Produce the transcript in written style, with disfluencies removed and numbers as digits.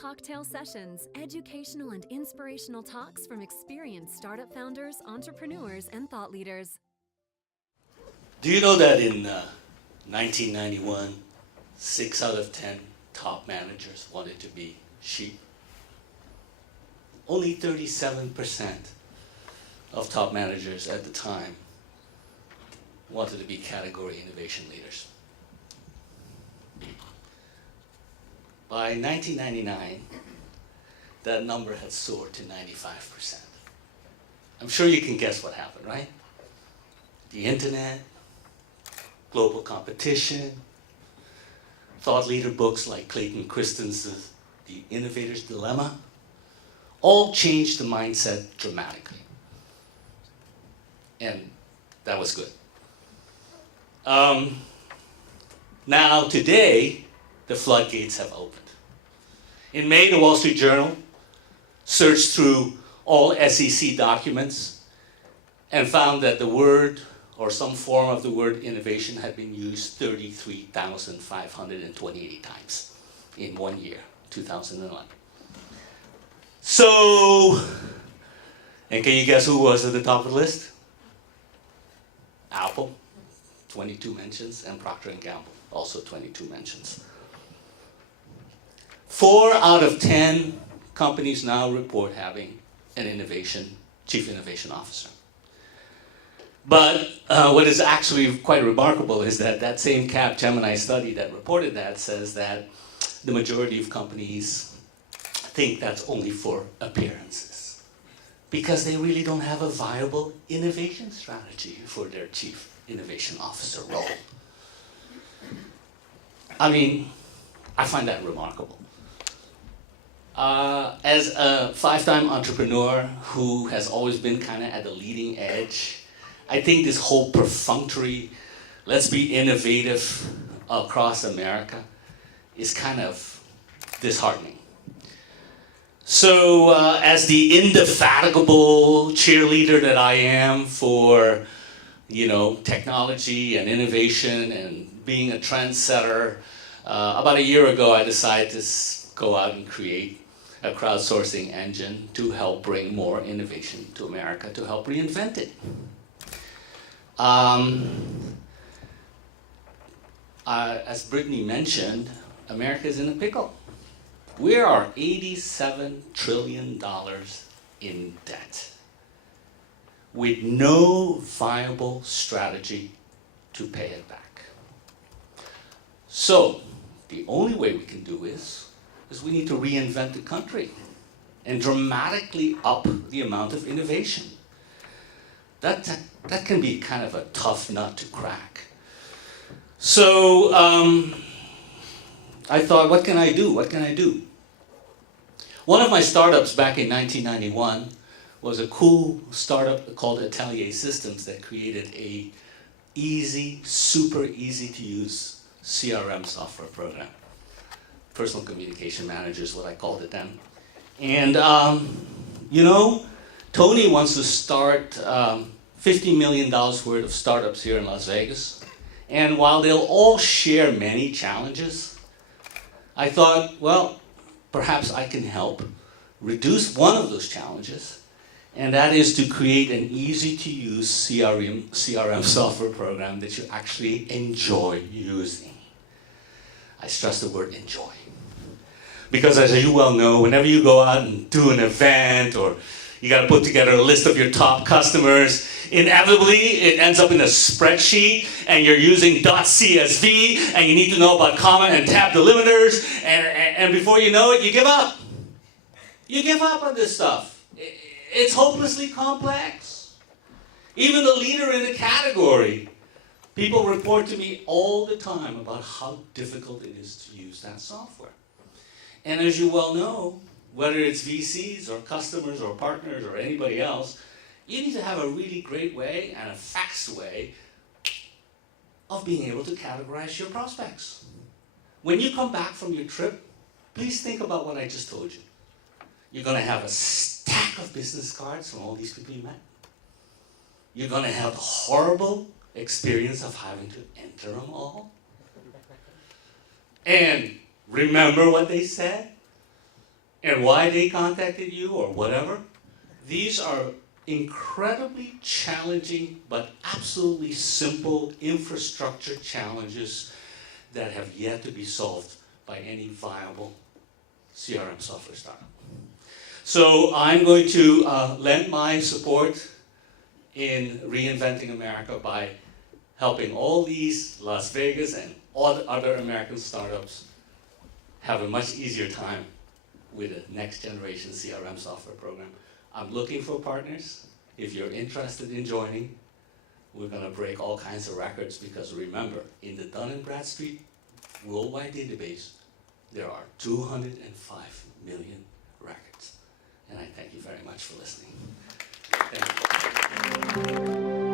cocktail sessions, educational and inspirational talks from experienced startup founders, entrepreneurs, and thought leaders. Do you know that in 1991, 6 out of 10 top managers wanted to be sheep? Only 37% of top managers at the time wanted to be category innovation leaders. By 1999, that number had soared to 95%. I'm sure you can guess what happened, right? The internet, global competition, thought leader books like Clayton Christensen's The Innovator's Dilemma, all changed the mindset dramatically. And that was good. Now, today, the floodgates have opened. In May, the Wall Street Journal searched through all SEC documents and found that the word or some form of the word innovation had been used 33,528 times in 1 year, 2011. So, and can you guess who was at the top of the list? Apple, 22 mentions, and Procter & Gamble, also 22 mentions. 4 out of 10 companies now report having an chief innovation officer. But what is actually quite remarkable is that that same Capgemini study that reported that says that the majority of companies think that's only for appearances, because they really don't have a viable innovation strategy for their chief innovation officer role. I mean, I find that remarkable. As a 5-time entrepreneur who has always been kind of at the leading edge, I think this whole perfunctory, let's be innovative across America is kind of disheartening. So as the indefatigable cheerleader that I am for, technology and innovation and being a trendsetter, about a year ago I decided to go out and create a crowdsourcing engine to help bring more innovation to America, to help reinvent it. As Brittany mentioned, America is in a pickle. We are $87 trillion in debt with no viable strategy to pay it back. So the only way we can do is we need to reinvent the country and dramatically up the amount of innovation. That can be kind of a tough nut to crack. So I thought, what can I do? What can I do? One of my startups back in 1991 was a cool startup called Atelier Systems that created a super easy to use CRM software program. Personal Communication Manager is what I called it then. And Tony wants to start $50 million worth of startups here in Las Vegas. And while they'll all share many challenges, I thought, well, perhaps I can help reduce one of those challenges, and that is to create an easy-to-use CRM software program that you actually enjoy using. I stress the word enjoy. Because as you well know, whenever you go out and do an event or you got to put together a list of your top customers, inevitably it ends up in a spreadsheet and you're using .csv and you need to know about comma and tab delimiters, and before you know it, you give up. You give up on this stuff. It's hopelessly complex. Even the leader in the category, people report to me all the time about how difficult it is to use that software. And as you well know, whether it's VCs or customers or partners or anybody else, you need to have a really great way and a fast way of being able to categorize your prospects. When you come back from your trip, please think about what I just told you. You're going to have a stack of business cards from all these people you met. You're going to have the horrible experience of having to enter them all. And remember what they said? and why they contacted you or whatever. These are incredibly challenging but absolutely simple infrastructure challenges that have yet to be solved by any viable CRM software startup. So I'm going to lend my support in reinventing America by helping all these Las Vegas and all the other American startups have a much easier time with a next generation CRM software program. I'm looking for partners. If you're interested in joining, we're going to break all kinds of records because remember, in the Dun & Bradstreet worldwide database, there are 205 million records. And I thank you very much for listening. Thank you.